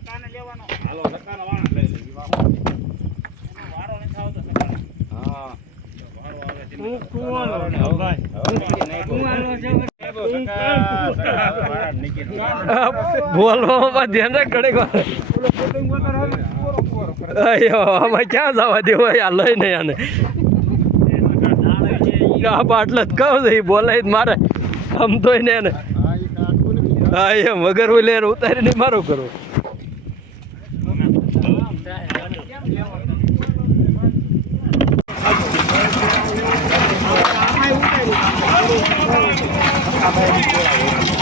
સકાને લેવાનો. હાલો સકાનો વાણ લઈ લઈ વારો. નથી આવતો સકાને હા. વારો બોલાય મારે. આમ તો એને. અયો વગર મારું કરું આ ભાઈ